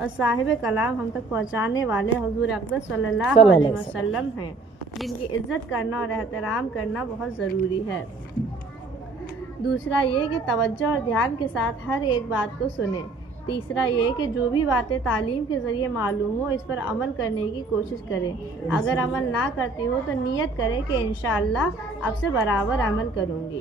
اور صاحب کلام ہم تک پہنچانے والے حضور اقدس صلی اللہ علیہ وسلم ہیں، جن کی عزت کرنا اور احترام کرنا بہت ضروری ہے۔ دوسرا یہ کہ توجہ اور دھیان کے ساتھ ہر ایک بات کو سنیں۔ تیسرا یہ کہ جو بھی باتیں تعلیم کے ذریعے معلوم ہو اس پر عمل کرنے کی کوشش کریں۔ اگر عمل نہ کرتی ہو تو نیت کریں کہ انشاءاللہ اب سے برابر عمل کروں گی۔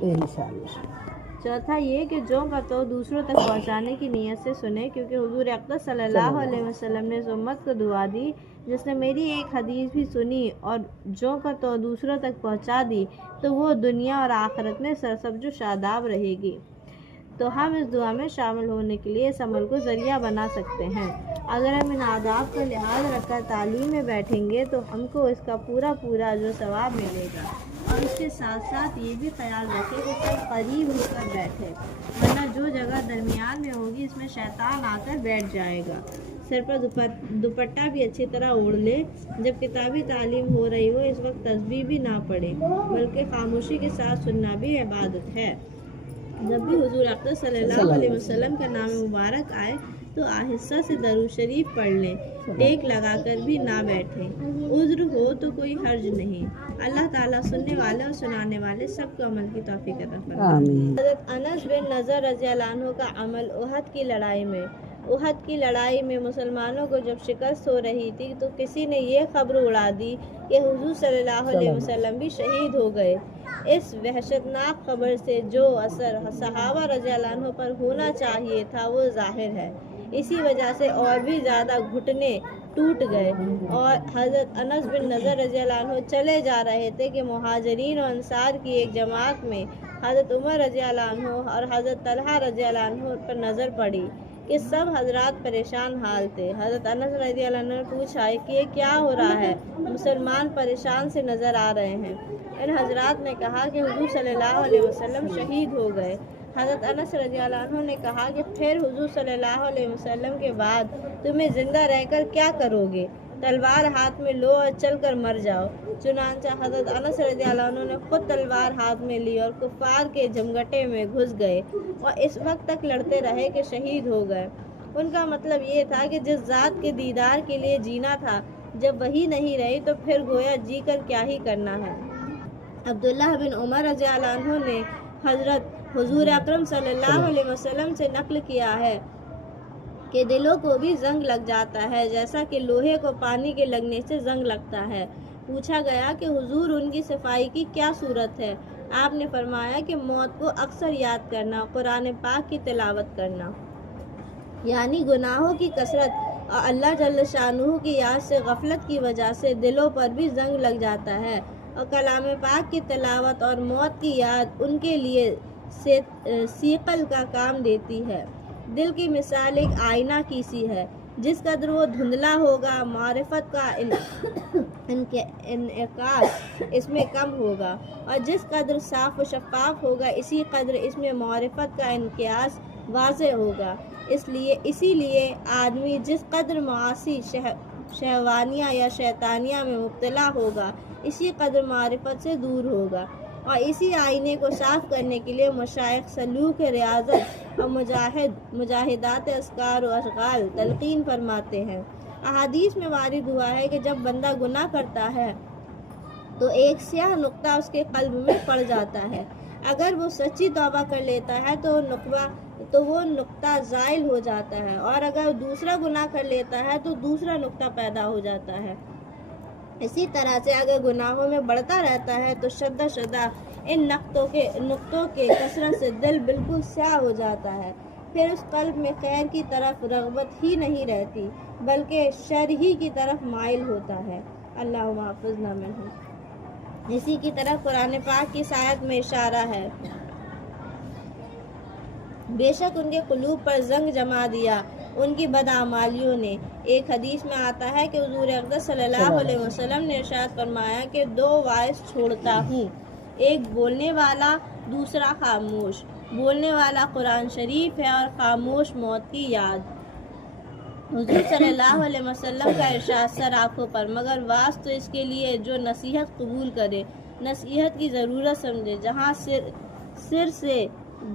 چوتھا یہ کہ جو باتوں دوسروں تک پہنچانے کی نیت سے سنیں، کیونکہ حضور اقدس صلی اللہ علیہ وسلم نے اس امت کو دعا دی، جس نے میری ایک حدیث بھی سنی اور جو تو دوسروں تک پہنچا دی تو وہ دنیا اور آخرت میں سرسبز و شاداب رہے گی۔ تو ہم اس دعا میں شامل ہونے کے لیے اس عمل کو ذریعہ بنا سکتے ہیں۔ اگر ہم ان آداب کا لحاظ رکھ کر تعلیم میں بیٹھیں گے تو ہم کو اس کا پورا جو ثواب ملے گا، اور اس کے ساتھ ساتھ یہ بھی خیال رکھیں کہ سب قریب ہو کر بیٹھے، ورنہ جو جگہ درمیان میں ہوگی اس میں شیطان آ کر بیٹھ جائے گا۔ سر پر دوپٹہ بھی اچھی طرح اوڑھ لے۔ جب کتابی تعلیم ہو رہی ہو اس وقت تسبیح بھی نہ پڑھے، بلکہ خاموشی کے ساتھ سننا بھی عبادت ہے۔ جب بھی حضور اقدس صلی اللہ علیہ وسلم کا نام مبارک آئے تو آہستہ سے درود شریف پڑھ لیں، ٹیک لگا کر بھی نہ بیٹھیں۔ عذر ہو تو کوئی حرج نہیں۔ اللہ تعالیٰ سننے والے اور سنانے والے سب کو عمل کی توفیق عطا فرمائے۔ حضرت انس بن نضر رضی اللہ عنہ کا عمل احد کی لڑائی میں مسلمانوں کو جب شکست ہو رہی تھی تو کسی نے یہ خبر اڑا دی کہ حضور صلی اللہ علیہ وسلم بھی شہید ہو گئے۔ اس وحشتناک خبر سے جو اثر صحابہ رضی اللہ عنہ پر ہونا چاہیے تھا وہ ظاہر ہے، اسی وجہ سے اور بھی زیادہ گھٹنے ٹوٹ گئے، اور حضرت انس بن نضر رضی اللہ عنہ چلے جا رہے تھے کہ مہاجرین اور انصار کی ایک جماعت میں حضرت عمر رضی اللہ عنہ اور حضرت طلحہ رضی اللہ عنہ پر نظر پڑی کہ سب حضرات پریشان حال تھے۔ حضرت انس رضی اللہ عنہ نے پوچھا کہ یہ کیا ہو رہا ہے، مسلمان پریشان سے نظر آ رہے ہیں۔ ان حضرات نے کہا کہ حضور صلی اللہ علیہ وسلم شہید ہو گئے۔ حضرت انس رضی اللہ عنہ نے کہا کہ پھر حضور صلی اللہ علیہ وسلم کے بعد تمہیں زندہ رہ کر کیا کرو گے؟ تلوار ہاتھ میں لو اور چل کر مر جاؤ۔ چنانچہ حضرت انس رضی اللہ عنہ نے خود تلوار ہاتھ میں لی اور کفار کے جمگٹے میں گھس گئے اور اس وقت تک لڑتے رہے کہ شہید ہو گئے۔ ان کا مطلب یہ تھا کہ جس ذات کے دیدار کے لیے جینا تھا، جب وہی نہیں رہی تو پھر گویا جی کر کیا ہی کرنا ہے۔ عبداللہ بن عمر رضی اللہ عنہ نے حضرت حضور اکرم صلی اللہ علیہ وسلم سے نقل کیا ہے کہ دلوں کو بھی زنگ لگ جاتا ہے جیسا کہ لوہے کو پانی کے لگنے سے زنگ لگتا ہے۔ پوچھا گیا کہ حضور ان کی صفائی کی کیا صورت ہے؟ آپ نے فرمایا کہ موت کو اکثر یاد کرنا، قرآن پاک کی تلاوت کرنا، یعنی گناہوں کی کثرت اور اللہ جل شانہ کی یاد سے غفلت کی وجہ سے دلوں پر بھی زنگ لگ جاتا ہے، اور کلام پاک کی تلاوت اور موت کی یاد ان کے لیے سیقل کا کام دیتی ہے۔ دل کی مثال ایک آئینہ کی سی ہے، جس قدر وہ دھندلا ہوگا معرفت کا انعکاس اس میں کم ہوگا، اور جس قدر صاف و شفاف ہوگا اسی قدر اس میں معرفت کا انعکاس واضح ہوگا۔ اسی لیے آدمی جس قدر معاصی شہوانیہ یا شیطانیہ میں مبتلا ہوگا اسی قدر معرفت سے دور ہوگا، اور اسی آئینے کو صاف کرنے کے لیے مشائخ سلوک ریاضت اور مجاہدات اذکار و اشغال تلقین فرماتے ہیں۔ احادیث میں وارد ہوا ہے کہ جب بندہ گناہ کرتا ہے تو ایک سیاہ نقطہ اس کے قلب میں پڑ جاتا ہے۔ اگر وہ سچی توبہ کر لیتا ہے تو وہ نقطہ زائل ہو جاتا ہے، اور اگر دوسرا گناہ کر لیتا ہے تو دوسرا نقطہ پیدا ہو جاتا ہے۔ اسی طرح سے اگر گناہوں میں بڑھتا رہتا ہے تو شدہ ان نقطوں کے کثرت سے دل بالکل سیاہ ہو جاتا ہے، پھر اس قلب میں خیر کی طرف رغبت ہی نہیں رہتی بلکہ شر ہی کی طرف مائل ہوتا ہے۔ اللہم حافظنا منہ۔ اسی کی طرف قرآن پاک کی آیت میں اشارہ ہے، بے شک ان کے قلوب پر زنگ جما دیا ان کی بدعمالیوں نے۔ ایک حدیث میں آتا ہے کہ حضور اقدس صلی اللہ علیہ وسلم نے ارشاد فرمایا کہ دو باعث چھوڑتا ہوں، ایک بولنے والا، دوسرا خاموش۔ بولنے والا قرآن شریف ہے اور خاموش موت کی یاد۔ حضور صلی اللہ علیہ وسلم کا ارشاد سر آنکھوں پر، مگر واس تو اس کے لیے جو نصیحت قبول کرے، نصیحت کی ضرورت سمجھے۔ جہاں سر سے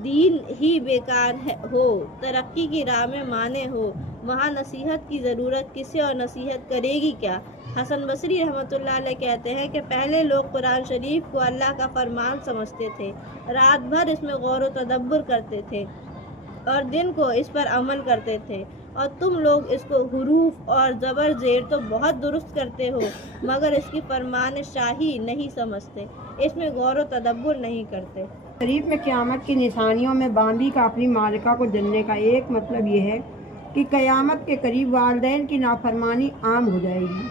دین ہی بیکار ہو، ترقی کی راہ میں مانے ہو، وہاں نصیحت کی ضرورت کسے اور نصیحت کرے گی کیا؟ حسن بصری رحمۃ اللہ علیہ کہتے ہیں کہ پہلے لوگ قرآن شریف کو اللہ کا فرمان سمجھتے تھے، رات بھر اس میں غور و تدبر کرتے تھے اور دن کو اس پر عمل کرتے تھے، اور تم لوگ اس کو حروف اور زبر زیر تو بہت درست کرتے ہو مگر اس کی فرمان شاہی نہیں سمجھتے، اس میں غور و تدبر نہیں کرتے۔ شریف میں قیامت کی نشانیوں میں باندی کا اپنی مالکہ کو جلنے کا ایک مطلب یہ ہے کہ قیامت کے قریب والدین کی نافرمانی عام ہو جائے گی،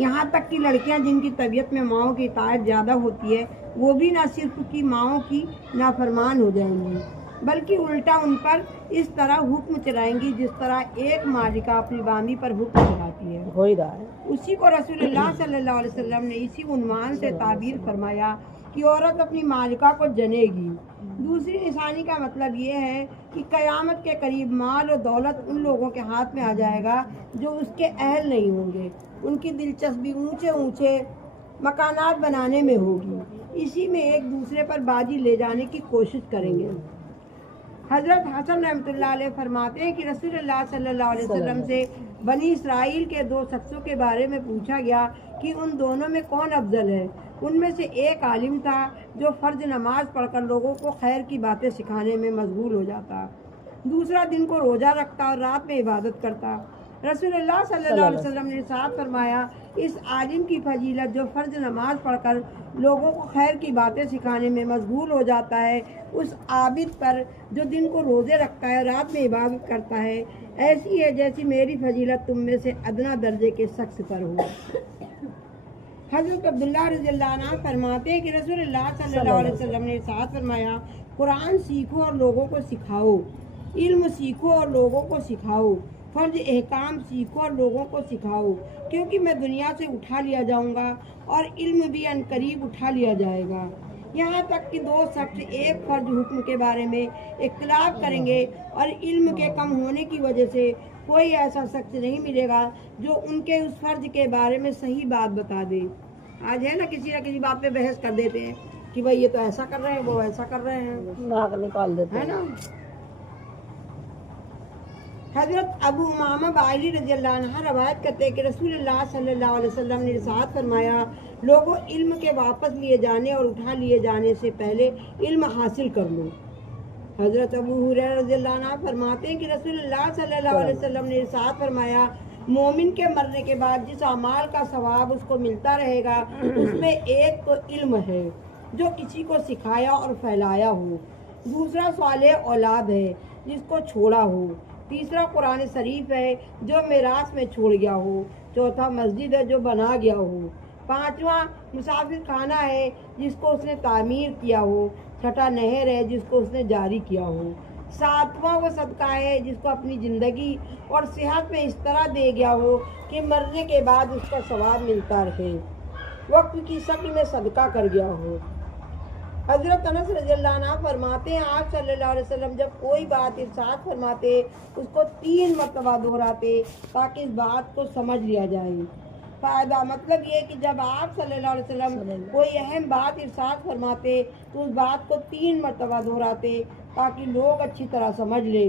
یہاں تک کہ لڑکیاں جن کی طبیعت میں ماؤں کی اطاعت زیادہ ہوتی ہے وہ بھی نہ صرف کی ماؤں کی نافرمان ہو جائیں گی بلکہ الٹا ان پر اس طرح حکم چلائیں گی جس طرح ایک مالکہ اپنی باندی پر حکم چلاتی ہے۔ ہو ہی رہا ہے، اسی کو رسول اللہ صلی اللہ علیہ وسلم نے اسی عنوان سے تعبیر فرمایا کہ عورت اپنی مالکہ کو جنے گی۔ دوسری نشانی کا مطلب یہ ہے کہ قیامت کے قریب مال و دولت ان لوگوں کے ہاتھ میں آ جائے گا جو اس کے اہل نہیں ہوں گے، ان کی دلچسپی اونچے اونچے مکانات بنانے میں ہوگی، اسی میں ایک دوسرے پر بازی لے جانے کی کوشش کریں گے۔ حضرت حسن رحمۃ اللہ علیہ فرماتے ہیں کہ رسول اللہ صلی اللہ علیہ وسلم سے بنی اسرائیل کے دو شخصوں کے بارے میں پوچھا گیا کہ ان دونوں میں کون افضل ہے۔ ان میں سے ایک عالم تھا جو فرض نماز پڑھ کر لوگوں کو خیر کی باتیں سکھانے میں مشغول ہو جاتا، دوسرا دن کو روزہ رکھتا اور رات میں عبادت کرتا۔ رسول اللہ صلی اللہ علیہ وسلم نے ارشاد فرمایا، اس عالم کی فضیلت جو فرض نماز پڑھ کر لوگوں کو خیر کی باتیں سکھانے میں مشغول ہو جاتا ہے، اس عابد پر جو دن کو روزے رکھتا ہے رات میں عبادت کرتا ہے، ایسی ہے جیسی میری فضیلت تم میں سے ادنا درجے کے شخص پر ہو۔ حضرت عبداللہ رضی اللہ عنہ فرماتے ہیں کہ رسول اللہ صلی اللہ علیہ وسلم نے ارشاد فرمایا، قرآن سیکھو اور لوگوں کو سکھاؤ، علم سیکھو اور لوگوں کو سکھاؤ، فرض احکام سیکھو اور لوگوں کو سکھاؤ، کیونکہ میں دنیا سے اٹھا لیا جاؤں گا اور علم بھی عنقریب اٹھا لیا جائے گا، یہاں تک کہ دو شخص ایک فرض حکم کے بارے میں اختلاف کریں گے اور علم کے کم ہونے کی وجہ سے کوئی ایسا شخص نہیں ملے گا جو ان کے اس فرض کے بارے میں صحیح بات بتا دے۔ آج ہے نہ کسی بات پہ بحث کر دیتے ہیں کہ بھائی یہ تو ایسا کر رہے ہیں، وہ ایسا کر رہے ہیں، ناک نکال دیتے ہیں نا۔ حضرت ابو امامہ باہلی رضی اللہ عنہ روایت کرتے ہیں کہ رسول اللہ صلی اللہ علیہ وسلم نے ارشاد فرمایا، لوگوں علم کے واپس لیے جانے اور اٹھا لیے جانے سے پہلے علم حاصل کر لو۔ حضرت ابو ہریرہ رضی اللہ عنہ فرماتے ہیں کہ رسول اللہ صلی اللہ علیہ وسلم نے ارشاد فرمایا، مومن کے مرنے کے بعد جس اعمال کا ثواب اس کو ملتا رہے گا اس میں ایک تو علم ہے جو کسی کو سکھایا اور پھیلایا ہو، دوسرا صالح اولاد ہے جس کو چھوڑا ہو، تیسرا قرآن شریف ہے جو میراث میں چھوڑ گیا ہو، چوتھا مسجد ہے جو بنا گیا ہو، پانچواں مسافر خانہ ہے جس کو اس نے تعمیر کیا ہو، چھٹا نہر ہے جس کو اس نے جاری کیا ہو، ساتواں وہ صدقہ ہے جس کو اپنی زندگی اور صحت میں اس طرح دے گیا ہو کہ مرنے کے بعد اس کا ثواب ملتا رہے، وقت کی شکل میں صدقہ کر گیا ہو۔ حضرت انس رضی اللہ عنہ فرماتے ہیں، آپ صلی اللہ علیہ وسلم جب کوئی بات ارشاد فرماتے اس کو 3 مرتبہ دہراتے تاکہ اس بات کو سمجھ لیا جائے۔ فائدہ مطلب یہ کہ جب آپ صلی اللہ علیہ وسلم کوئی اہم بات ارشاد فرماتے تو اس بات کو 3 مرتبہ دہراتے تاکہ لوگ اچھی طرح سمجھ لیں۔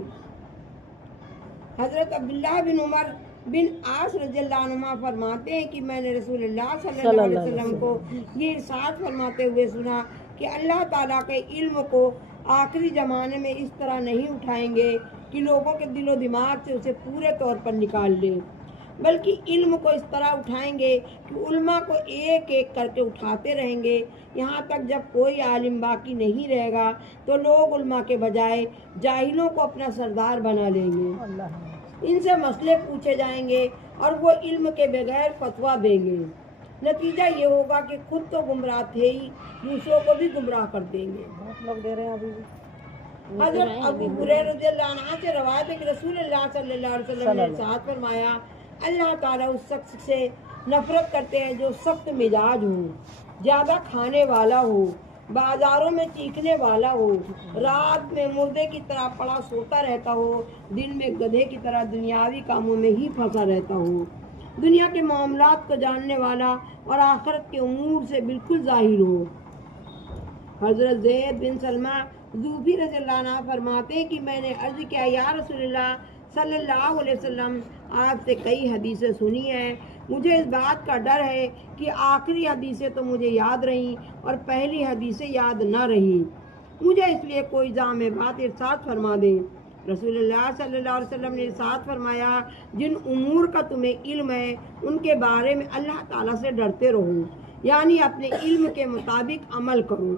حضرت عبداللہ بن عمر بن عاص رضی اللہ عنہ فرماتے ہیں کہ میں نے رسول اللہ صلی اللہ علیہ وسلم کو یہ ارشاد فرماتے ہوئے سنا کہ اللہ تعالیٰ کے علم کو آخری زمانے میں اس طرح نہیں اٹھائیں گے کہ لوگوں کے دل و دماغ سے اسے پورے طور پر نکال لیں، بلکہ علم کو اس طرح اٹھائیں گے کہ علماء کو ایک ایک کر کے اٹھاتے رہیں گے، یہاں تک جب کوئی عالم باقی نہیں رہے گا تو لوگ علماء کے بجائے جاہلوں کو اپنا سردار بنا لیں گے، ان سے مسئلے پوچھے جائیں گے اور وہ علم کے بغیر فتویٰ دیں گے، نتیجہ یہ ہوگا کہ خود تو گمراہ تھے ہی دوسروں کو بھی گمراہ کر دیں گے۔ بہت لوگ دے رہے ہیں ابھی بھی۔ حضرت ابو ہریرہ رضی اللہ عنہ سے روایت ہے کہ رسول اللہ صلی اللہ علیہ وسلم نے ارشاد فرمایا، اللہ تعالیٰ اس شخص سے نفرت کرتے ہیں جو سخت مزاج ہو، زیادہ کھانے والا ہو، بازاروں میں چیخنے والا ہو، رات میں مردے کی طرح پڑا سوتا رہتا ہو، دن میں گدھے کی طرح دنیاوی کاموں میں ہی پھنسا رہتا ہو، دنیا کے معاملات کو جاننے والا اور آخرت کے امور سے بالکل ظاہر ہو۔ حضرت زید بن سلمہ ذوفی رضی اللہ عنہ فرماتے ہیں کہ میں نے عرض کیا، یا رسول اللہ صلی اللہ علیہ وسلم آپ سے کئی حدیثیں سنی ہیں، مجھے اس بات کا ڈر ہے کہ آخری حدیثیں تو مجھے یاد رہیں اور پہلی حدیثیں یاد نہ رہیں، مجھے اس لیے کوئی جامع بات ارشاد فرما دیں۔ رسول اللہ صلی اللہ علیہ وسلم نے ارشاد فرمایا، جن امور کا تمہیں علم ہے ان کے بارے میں اللہ تعالیٰ سے ڈرتے رہو، یعنی اپنے علم کے مطابق عمل کرو۔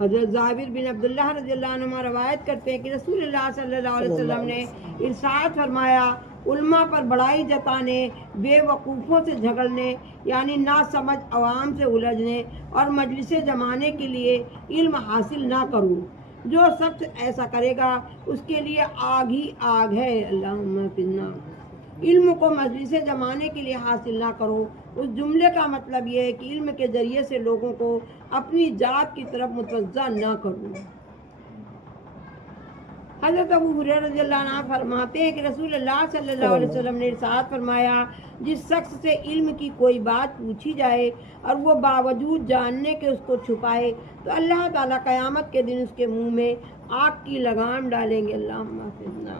حضرت جابر بن عبداللہ رضی اللہ عنہ روایت کرتے ہیں کہ رسول اللہ صلی اللہ علیہ وسلم نے ارشاد فرمایا، علماء پر بڑائی جتانے، بے وقوفوں سے جھگڑنے یعنی ناسمجھ عوام سے الجھنے اور مجلسیں جمانے کے لیے علم حاصل نہ کرو، جو شخص ایسا کرے گا اس کے لیے آگ ہی آگ ہے۔ اللہم فنا، علم کو مجلسیں جمانے کے لیے حاصل نہ کرو، اس جملے کا مطلب یہ ہے کہ علم کے ذریعے سے لوگوں کو اپنی ذات کی طرف متوجہ نہ کرو۔ حضرت ابو ہریرہ رضی اللہ عنہ فرماتے ہیں کہ رسول اللہ صلی اللہ علیہ وسلم نے ارشاد فرمایا، جس شخص سے علم کی کوئی بات پوچھی جائے اور وہ باوجود جاننے کے اس کو چھپائے تو اللہ تعالیٰ قیامت کے دن اس کے منہ میں آگ کی لگام ڈالیں گے۔ اللہم احفظنا۔